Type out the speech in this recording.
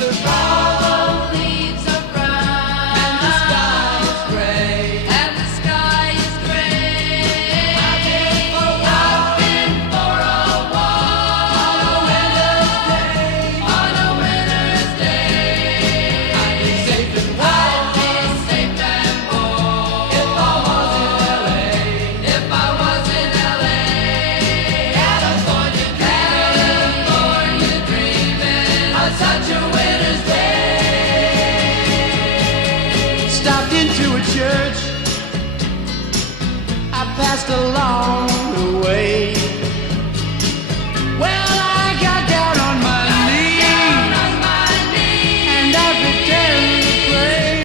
All the leaves are brown, and the sky is gray. and the sky is gray. I've been for a walk on a winter's day. on a winter's day. I'd be safe and warm I'd be safe and warm if I was in LA. if I was in LA. California dreaming of such a winter's day. Stopped into a church. I passed along